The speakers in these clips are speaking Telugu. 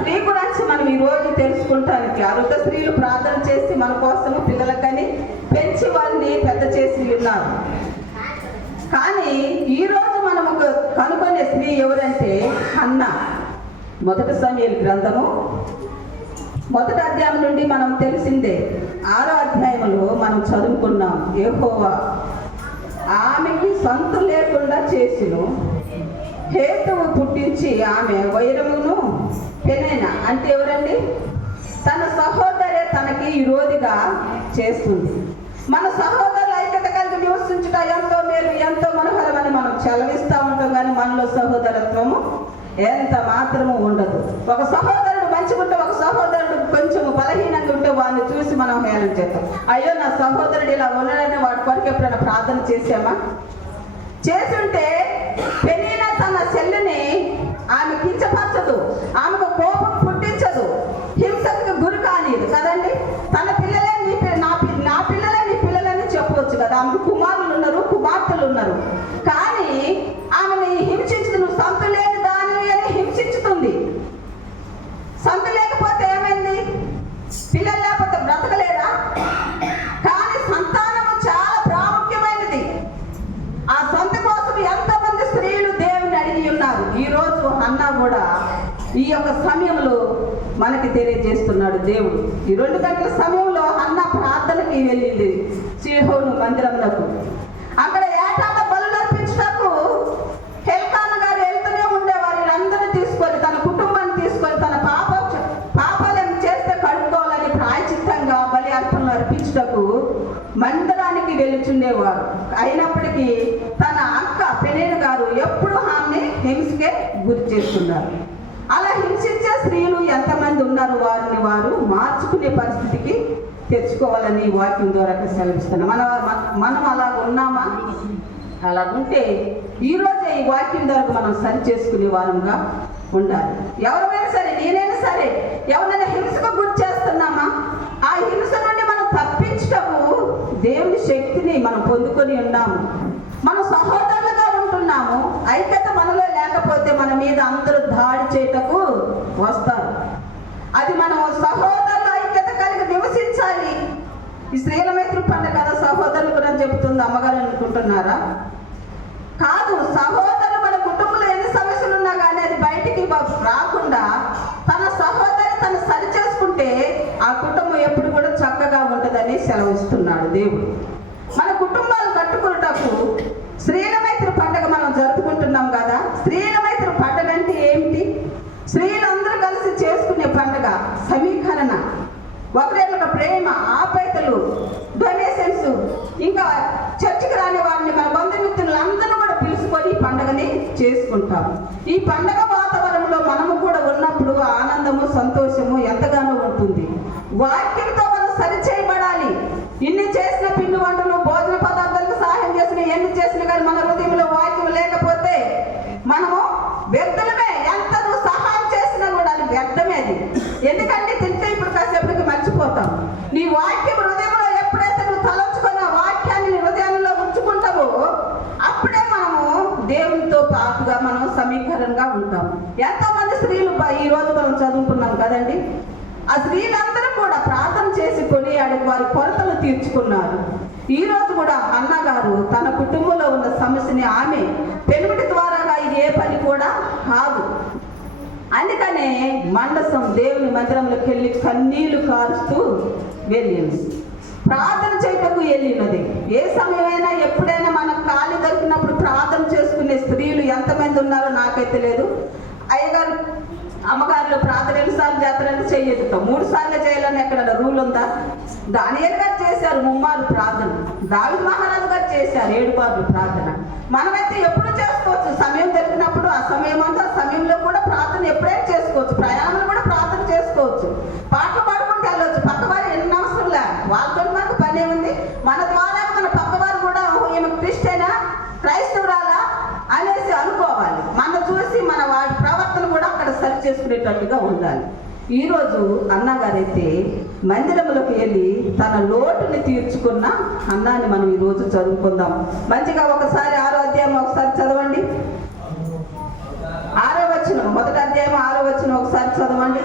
స్త్రీ గురించి మనం ఈరోజు తెలుసుకుంటానికి ఆ వృద్ధ స్త్రీలు ప్రార్థన చేసి మన కోసం పిల్లలకని పెంచి వారిని పెద్ద చేసి ఉన్నారు. కానీ ఈరోజు మనం ఒక కనుగొనే స్త్రీ ఎవరంటే హన్నా. 1 సమూయేలు గ్రంథము 1వ అధ్యాయం నుండి మనం తెలిసిందే. 6వ అధ్యాయంలో మనం చదువుకున్నాం. యెహోవా ఆమెకి సొంత లేకుండా చేసిను, హేతువు పుట్టించి ఆమె వైరమును పెనైనా అంటే ఎవరండి? తన సహోదరే తనకి విరోధిగా చేస్తుంది. మన సహోదరుల ఐక్యత కలిగి నివసించుట ఎంతో మేలు, ఎంతో మనోహరమని మనం చలవిస్తూ ఉంటాం. కానీ మనలో సహోదరత్వము ఎంత మాత్రము ఉండదు. ఒక సహోదరుడు మంచిగుంటే, ఒక సహోదరుడు కొంచెం బలహీనంగా ఉంటే వాడిని చూసి మనం హేళన చేస్తాం. అయ్యో నా సహోదరుడు ఇలా ఉన్నాడని వాడి కొరకు ఎప్పుడైనా ప్రార్థన చేసామా? చేసుంటే పెనీనా తన చెల్లిని ఆమె కించపరచదు, ఆమెకు కోపం పుట్టించదు, హింసకు గురి కానియదు కదండి. తన పిల్లలే నా పిల్లలే నీ పిల్లలని చెప్పవచ్చు కదా. ఆమెకు కుమారులు ఉన్నారు, కుమార్తెలు ఉన్నారు. కానీ ఆమెని హింసించదు. నువ్వు సొంత లేని దానివి అని హింసించుతుంది. సొంత లేకపోతే ఏమైంది? పిల్లలు లేకపోతే బ్రతకలేరా? కానీ సంతానము చాలా ప్రాముఖ్యమైనది. ఆ సొంత కోసం ఎంతమంది స్త్రీలు దేవుని అడిగి ఉన్నారు. ఈరోజు హన్నా కూడా ఈ యొక్క సమయంలో మనకి తెలియజేస్తున్నాడు దేవుడు. ఈ 2 గంటల సమయంలో హన్నా ప్రార్థనకి వెళ్ళింది షిలోహు మందిరమునకు. అక్కడ ఏటాట బలులు అర్పించటకు ఎల్కానా గారు వెళ్తూనే ఉండేవారు. వీళ్ళందరినీ తీసుకొని, తన కుటుంబాన్ని తీసుకొని, తన పాపాలను చేస్తే కడుక్కోవాలని ప్రాయచిత్తంగా బలి అర్పణలు అర్పించటకు మందిరానికి వెళ్ళుచుండేవారు. అయినప్పటికీ తన అక్క పెనీనా గారు ఎప్పుడు ఆమెని హింసకే గురి చేస్తున్నారు. అలా హింసించే స్త్రీలు ఎంతమంది ఉన్నారు? వారిని వారు మార్చుకునే పరిస్థితికి తెచ్చుకోవాలని వాక్యం ద్వారా సెలవిస్తున్నాం. మనం అలా ఉన్నామా? అలా ఉంటే ఈరోజే ఈ వాక్యం ద్వారా మనం సరి చేసుకునే వారంగా ఉండాలి. ఎవరైనా సరే, నేనైనా సరే, ఎవరైనా హింసకు గురి చేస్తున్నామా? ఆ హింస నుండి మనం తప్పించటము దేవుని శక్తిని మనం పొందుకొని ఉన్నాము. మనం సహోదరులుగా ఉంటున్నాము. ఐక్యత మనలో లేకపోతే మన మీద అందరూ దాడి చేయటకు వస్తారు. అది మనం సహోదరులు ఐక్యత కలిగి నివసించాలి. ఈ స్త్రీల మైత్రి పండుగ కదా సహోదరులు కూడా చెబుతుంది అమ్మగారు అనుకుంటున్నారా? కాదు. సహోదరులు మన కుటుంబంలో ఎన్ని సమస్యలు ఉన్నా కానీ అది బయటికి రాకుండా తన సహోదరి తను సరి చేసుకుంటే ఆ కుటుంబం ఎప్పుడు కూడా చక్కగా ఉంటుందని సెలవిస్తున్నాడు దేవుడు. మన కుటుంబాలు కట్టుకున్నటప్పుడు స్త్రీల మైత్రి పండుగ మనం జరుపుకుంటున్నాం కదా. స్త్రీల మైత్రి పండుగ అంటే ఏమిటి? స్త్రీలందరూ కలిసి చేసుకునే పండుగ, సమీకరణ, ఒకరేళ్ళ ప్రేమ, ఆప్యాయతలు, డొనేషన్స్, ఇంకా చర్చికి రాని వారిని మన బంధుమిత్రులందరూ కూడా పిలుచుకొని ఈ పండుగని చేసుకుంటాం. ఈ పండుగ వాతావరణంలో మనము కూడా ఉన్నప్పుడు ఆనందము, సంతోషము ఎంతగానో ఉంటుంది. వాక్యంతో మనం సరిచేయబడాలి. ఇన్ని చేసిన పిండి వంటలు, భోజన పదార్థాలకు సహాయం చేసిన, ఎన్ని చేసినా కానీ మన హృదయంలో వాక్యం లేకపోతే మనము వ్యర్థమే. ఎంత నువ్వు సహాయం చేసినా కూడా అది వ్యర్థమే. అది ఎందుకంటే తింటే ఇప్పుడు కాసేపటికి మర్చిపోతాం. నీ వాక్యం హృదయంలో ఎప్పుడైతే నువ్వు తలంచుకొని ఆ వాక్యాన్ని హృదయంలో ఉంచుకుంటావో అప్పుడే మనము దేవునితో పాటుగా మనం సమీకరణగా ఉంటాం. ఎంతోమంది స్త్రీలు ఈ రోజు మనం చదువుకున్నాం కదండి. ఆ స్త్రీలందరూ కూడా ప్రార్థన చేసి కొనియాడి వారి కొరతలు తీర్చుకున్నారు. ఈ రోజు కూడా హన్నా గారు తన కుటుంబంలో ఉన్న సమస్యని ఆమె పెనుగుడి ద్వారాగా ఇది ఏ పని కూడా కాదు. అందుకనే మండసం దేవుని మందిరంలోకి వెళ్ళి కన్నీళ్లు కారుస్తూ వెళ్ళింది. ప్రార్థన చేయటకు వెళ్ళినది. ఏ సమయమైనా ఎప్పుడైనా మనకు ఖాళీ దొరికినప్పుడు ప్రార్థన చేసుకునే స్త్రీలు ఎంతమంది ఉన్నారో నాకైతే లేదు. అయ్యగారు అమ్మగారులు ప్రార్థన ఎన్నిసార్లు చేస్తారంటే చెయ్యెత్తుతాం. 3 సార్లు చేయాలని ఎక్కడ రూల్ ఉందా? దానియేలు గారు చేశారు 3 మార్లు ప్రార్థన. దావీదు మహారాజు గారు చేశారు 7 మార్లు ప్రార్థన. మనమైతే ఎప్పుడు చేసుకోవచ్చు. సమయం దొరికినప్పుడు ఆ సమయం అంతా ఆ సమయంలో కూడా ప్రార్థన ఎప్పుడైనా చేసుకోవచ్చు. ప్రయాణంలో కూడా ప్రార్థన చేసుకోవచ్చు. పాటలు పాడుకుంటూ వెళ్ళవచ్చు. పక్కవారు ఎన్ని అవసరం లే, వాళ్ళతో మనకు పని ఏముంది? మన ద్వారా మన పక్కవారు కూడా ఈమె క్రిస్టియనా, క్రైస్తవురాలా అనేసి అనుకోవాలి. మన చూసి మన వాటి ప్రవర్తన కూడా అక్కడ సరి చేసుకునేటట్టుగా ఉండాలి. ఈరోజు అన్నగారైతే మందిరంలోకి వెళ్ళి తన లోటుని తీర్చుకున్న అన్నాన్ని మనం ఈరోజు చదువుకుందాం. మంచిగా ఒకసారి 6వ అధ్యాయం ఒకసారి చదవండి. 6వ వచనం, 1వ అధ్యాయం 6వ వచనం వచ్చిన ఒకసారి చదవండి.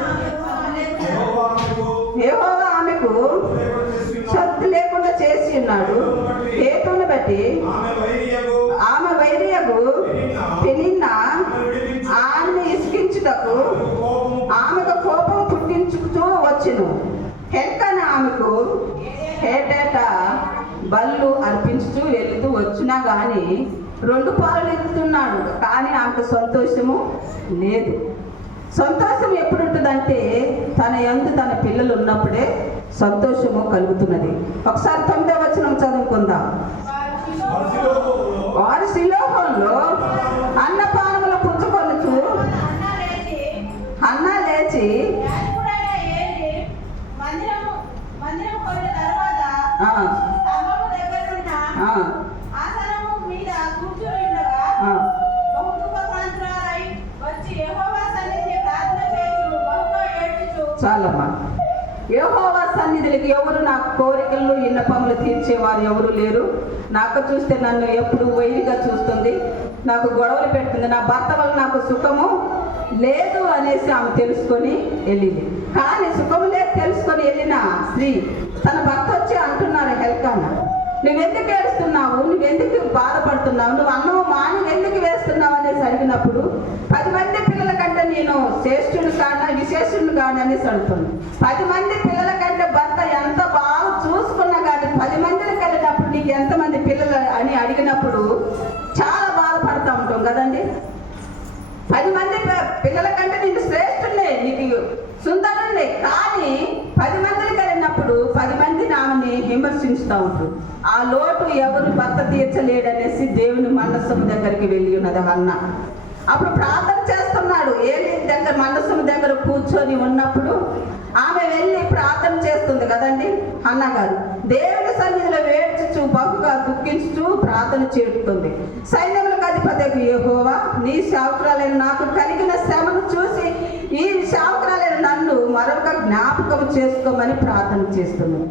యెహోవా ఆమెకు శక్తి లేకుండా చేసి ఉన్నాడు. హేతువును బట్టి ఆమె వైరియగు పెనిన్నా ఆమెను ఇసుకించుటకు ఆమెకు కోపం పుట్టించుతూ వచ్చును. హెల్కన ఆమెకు ఏటేట బళ్ళు అర్పించుతూ వెళుతూ వచ్చినా కానీ 2 పాలు ఎత్తుతున్నాడు, కానీ ఆమెకు సంతోషము లేదు. సంతోషం ఎప్పుడు ఉంటుందంటే తన యందు తన పిల్లలు ఉన్నప్పుడే సంతోషము కలుగుతున్నది. ఒకసారి 9వ వచనం చదువుకుందాం. వారు శిలోహంలో అన్నపానములు పుచ్చుకొనుచు హన్నా లేచి చాలమ్మా. యెహోవా సన్నిధికి ఎవరు నా కోరికలు విన్నపములు తీర్చేవారు ఎవరు లేరు. నాకు చూస్తే నన్ను ఎప్పుడు వైరిగా చూస్తుంది, నాకు గొడవలు పెడుతుంది, నా భర్త వల్ల నాకు సుఖము లేదు అనేసి ఆమె తెలుసుకొని వెళ్ళింది. కానీ సుఖము లేదు తెలుసుకొని వెళ్ళిన స్త్రీ తన భర్త వచ్చి అంటున్నారు, హెల్కానా నువ్వెందుకు ఏడుస్తున్నావు, నువ్వెందుకు బాధపడుతున్నావు, నువ్వు అన్నము మాని ఎందుకు వేస్తున్నావు అనేసి అడిగినప్పుడు 10 మంది పిల్లల కంటే నేను శ్రేష్ఠుని కానా విశేషుని కానా అనేసి అడుగుతుంది. 10 మంది పిల్లల కంటే భర్త ఎంత బాగా చూసుకున్నా కానీ 10 మందిని కలిగినప్పుడు నీకు ఎంతమంది పిల్లలు అని అడిగినప్పుడు చాలా బాధపడతా ఉంటాం కదండి. 10 మంది పిల్లల కంటే నీకు శ్రేష్ఠులే, నీకు సుందరులే, కానీ 10 మందిని కలిగినప్పుడు 10 మందిని ఆమెని విమర్శిస్తూ ఉంటారు. ఆ లోటు ఎవరు భర్త తీర్చలేడనేసి దేవుని మందసం దగ్గరికి వెళ్ళి ఉన్నది హన్న. అప్పుడు ప్రార్థన చేస్తున్నాడు. ఏలి దగ్గర మందసం దగ్గర కూర్చొని ఉన్నప్పుడు ఆమె వెళ్ళి ప్రార్థన చేస్తుంది కదండి హన్న గారు. దేవుని సన్నిధిలో వేడ్చుచు బహుగా దుఃఖించుచు ప్రార్థన చేస్తుంది. సైన్యములకు అధిపతి యెహోవా నీ సేవకురాలైన నాకు కలిగిన శ్రమను చూసి ఈ సేవకురాలైన నన్ను మరొక జ్ఞాపకం చేసుకోమని ప్రార్థన చేస్తుంది.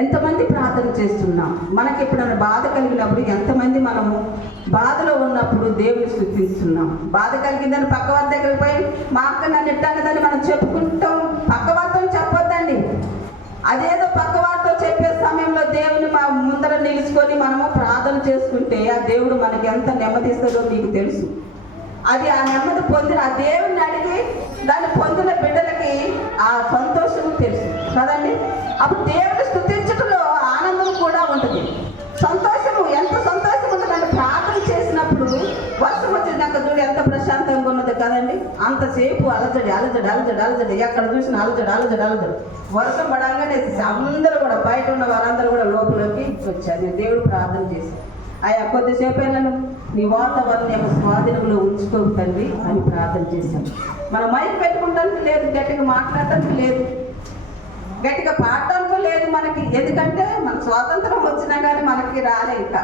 ఎంతమంది ప్రార్థన చేస్తున్నాం? మనకి ఎప్పుడైనా బాధ కలిగినప్పుడు ఎంతమంది మనము బాధలో ఉన్నప్పుడు దేవుని స్తుతిస్తున్నాం. బాధ కలిగిందని పక్కవారి దగ్గరికి పోయి మా అక్క నన్ను ఎట్టన్నదని మనం చెప్పుకుంటాం. పక్కవారితో చెప్పొద్దండి. అదేదో పక్కవారితో చెప్పే సమయంలో దేవుని మా ముందర నిలుచుకొని మనము ప్రార్థన చేసుకుంటే ఆ దేవుడు మనకి ఎంత నెమ్మదిస్తుందో మీకు తెలుసు. అది ఆ నెమ్మది పొందిన ఆ దేవుని అడిగి దాన్ని పొందిన బిడ్డలకి ఆ సంతోషం తెలుసు కదండి. అప్పుడు దేవుని స్తుతించడంలో ఆనందం కూడా ఉంటుంది, సంతోషము ఎంత సంతోషం ఉంటుందంటే ప్రార్థన చేసినప్పుడు వర్షం వచ్చినాక చూడు ఎంత ప్రశాంతంగా ఉన్నది కదండి. అంతసేపు అలజడి అలజడి అలజడి అలజడి, ఎక్కడ చూసిన అలజడి అలజడి అలజడి. వర్షం పడంగానే అందరూ కూడా బయట ఉన్న వారందరూ కూడా లోపలికి వచ్చారు. దేవుడు ప్రార్థన చేసి ఆయా కొద్దిసేపు నన్ను నీ వాతావరణం స్వాధీనంలో ఉంచుకోవు తండ్రి అని ప్రార్థన చేశాను. మనం మైక్ పెట్టుకుంటానికి లేదు, గట్టిగా మాట్లాడటానికి లేదు, గట్టిగా పాడటానికి లేదు మనకి. ఎందుకంటే మన స్వాతంత్రం వచ్చినా కానీ మనకి రాలే. ఇంకా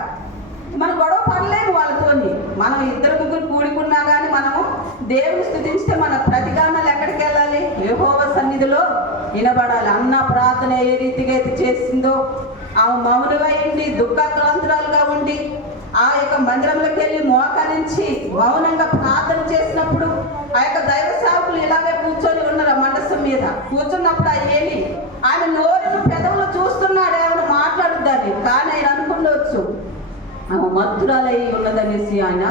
మనం గొడవ పడలేము వాళ్ళతోని. మనం 2-3 కూడుకున్నా కానీ మనము దేవుని స్తుతించితే మన ప్రతిగానాలు ఎక్కడికి వెళ్ళాలి? యెహోవా సన్నిధిలో వినబడాలి. అన్న ప్రార్థన ఏ రీతిగా అయితే చేసిందో ఆమె మౌనంగా ఉండి దుఃఖాక్రాంతురాలుగా ఉండి ఆ యొక్క మందిరంలోకి వెళ్ళి మోకరించి మౌనంగా ప్రార్థన చేసినప్పుడు ఆ యొక్క దైవ సేవకులు ఇలాగే కూర్చొని ఉన్నారు. ఆ మండసం మీద కూర్చున్నప్పుడు ఆ ఏలి ఆయన నోరును పెదవులు చూస్తున్నాడు, ఏమైనా మాట్లాడుద్దని. కానీ ఆయన అనుకుండవచ్చు ఆమె మత్తురాలై ఉన్నదనేసి ఆయన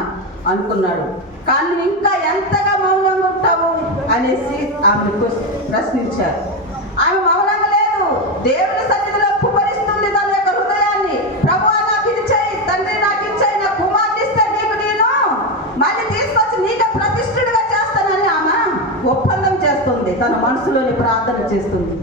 అనుకున్నాడు. కానీ ఇంకా ఎంతగా మౌనంగా ఉంటావు అనేసి ఆమె ప్రశ్నించారు. ఆమె మౌనంగా లేదు, దేవుని సన్నిధిలో కుమరిస్తుంది తన యొక్క హృదయాన్ని. ప్రభువా నాకు ఇది చేయి, తండ్రి నాకు ఇచ్చాయి, నా కుమార్తె ఇస్తే నీకు నేను మళ్ళీ తీసుకొచ్చి నీకే ప్రతిష్ఠుడిగా చేస్తానని ఆమె ఒప్పందం చేస్తుంది, తన మనసులోని ప్రార్థన చేస్తుంది.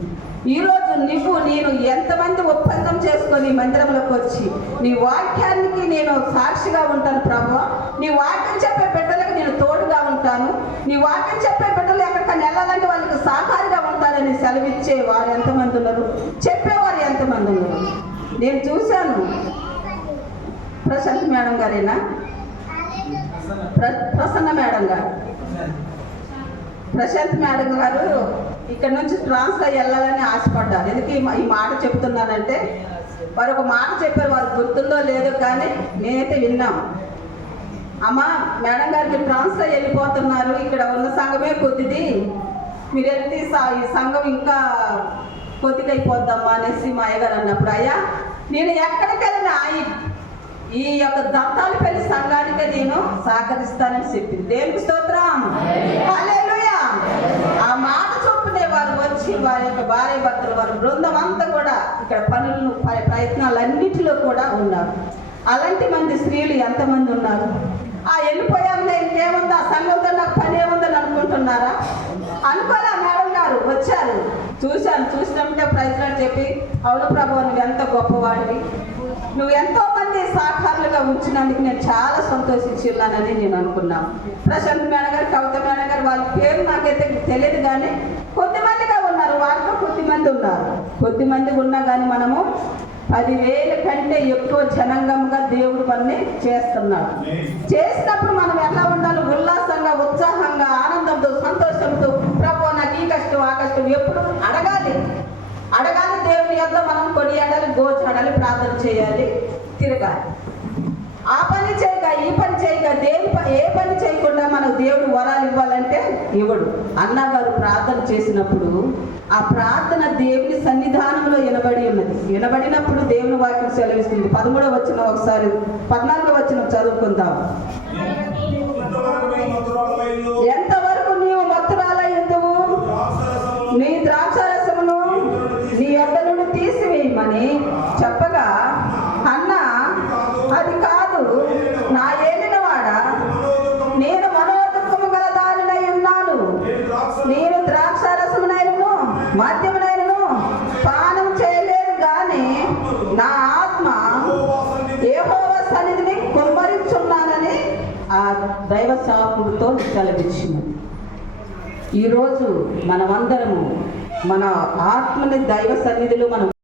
ఈరోజు నువ్వు నేను ఎంతమంది ఒప్పందం చేసుకొని మందిరంలోకి వచ్చి నీ వాక్యానికి నేను సాక్షిగా ఉంటాను ప్రభువా, నీ వాక్యం చెప్పే బిడ్డలకు నేను తోడుగా ఉంటాను, నీ వాక్యం చెప్పే బిడ్డలు ఎక్కడికైనా వెళ్ళాలంటే వాళ్ళకి సహకారిగా ఉంటానని సెలవిచ్చే వారు ఎంతమంది ఉన్నారు, చెప్పేవారు ఎంతమంది ఉన్నారు? నేను చూశాను. ప్రశాంత్ మేడం గారేనా? ప్రసన్న మేడం గారు, ప్రశాంత్ మేడం గారు ఇక్కడ నుంచి ట్రాన్స్ఫర్ వెళ్ళాలని ఆశపడ్డారు. ఎందుకు ఈ మాట చెప్తున్నానంటే వారు ఒక మాట చెప్పారు, వారు గుర్తుందో లేదో కానీ నేనైతే విన్నాం. అమ్మా మేడం గారికి ట్రాన్స్ఫర్ వెళ్ళిపోతున్నారు, ఇక్కడ ఉన్న సంఘమే కొద్దిది, మీరు వెళ్తే ఈ సంఘం ఇంకా కొద్దిగైపోద్దమ్మా అనేసి మా అయ్యగారు అన్నప్పుడు, అయ్యా నేను ఎక్కడికి వెళ్ళినా ఈ యొక్క దంతాలపల్లి సంఘానికి నేను సహకరిస్తానని చెప్పింది. దేవునికి స్తోత్రం, హల్లెలూయా. ఆ మాట చొప్పునే వారు వచ్చి వారి యొక్క భార్య భర్తలు వారి బృందం అంతా కూడా ఇక్కడ పనులు ప్రయత్నాలన్నిటిలో కూడా ఉన్నారు. అలాంటి మంది స్త్రీలు ఎంతమంది ఉన్నారు? వెళ్ళిపోయాములే, ఇంకేముంది, ఆ సంఘంతో నాకు పని ఏముందని అనుకుంటున్నారా? అనుకోలే. మేడం గారు వచ్చారు, చూసినప్పుడే ప్రయత్నాలు చెప్పి, అవును ప్రభు నువ్వు ఎంత గొప్పవాడివి, నువ్వు ఎంతో మంది సాకారులుగా ఉంచినందుకు నేను చాలా సంతోషించున్నానని నేను అనుకున్నాను. ప్రశాంత్ మేడం గారు, కవిత మేడం గారు, వాళ్ళ పేరు నాకైతే తెలియదు, కానీ కొద్దిమందిగా ఉన్నారు. వారిలో కొద్దిమంది ఉన్నారు. కొద్దిమంది ఉన్నా కానీ మనము 10,000 కంటే ఎక్కువ జనాంగంగా దేవుడు పని చేస్తున్నాడు. చేసినప్పుడు మనం ఎలా ఉండాలి? ఉల్లాసంగా, ఉత్సాహంగా, ఆనందంతో, సంతోషంతో, ప్రభు నాకు ఈ కష్టం ఆ కష్టం ఎప్పుడు అడగాలి. దేవుని యొక్క మనం కొనియాడాలి, గోచాడాలి, ప్రార్థన చేయాలి, తిరగాలి. ఆ పని చేయక ఈ పని చేయక ఏ పని చేయకుండా మనకు దేవుడు వరాలు ఇవ్వాలంటే ఇవ్వడు. అన్నగారు ప్రార్థన చేసినప్పుడు ఆ ప్రార్థన దేవుని సన్నిధానంలో వినబడినప్పుడు దేవుని వాక్యం సెలవిస్తుంది. 13వ వచనం ఒకసారి 14వ వచనం చదువుకుందాం. ఎంతవరకు నీవు మత్తురాలయ్యుందువు, నీ ద్రాక్షారసమును నీ యొద్ద నుండి తీసివేయమని చెప్పగా, అన్నా అది కాదు నా ఏలినవాడా, నేను మనోదుఖము గల దానినై ఉన్నాను. నేను ద్రాక్షారసమునైనను మద్యమునైనను పానం చేయలేదు, గాని నా ఆత్మ యెహోవా సన్నిధిని కుమ్మరించున్నానని ఆ దైవ సేవకుడితో సెలవిచ్చింది. ఈరోజు మనమందరము మన ఆత్మని దైవ సన్నిధిలో మనం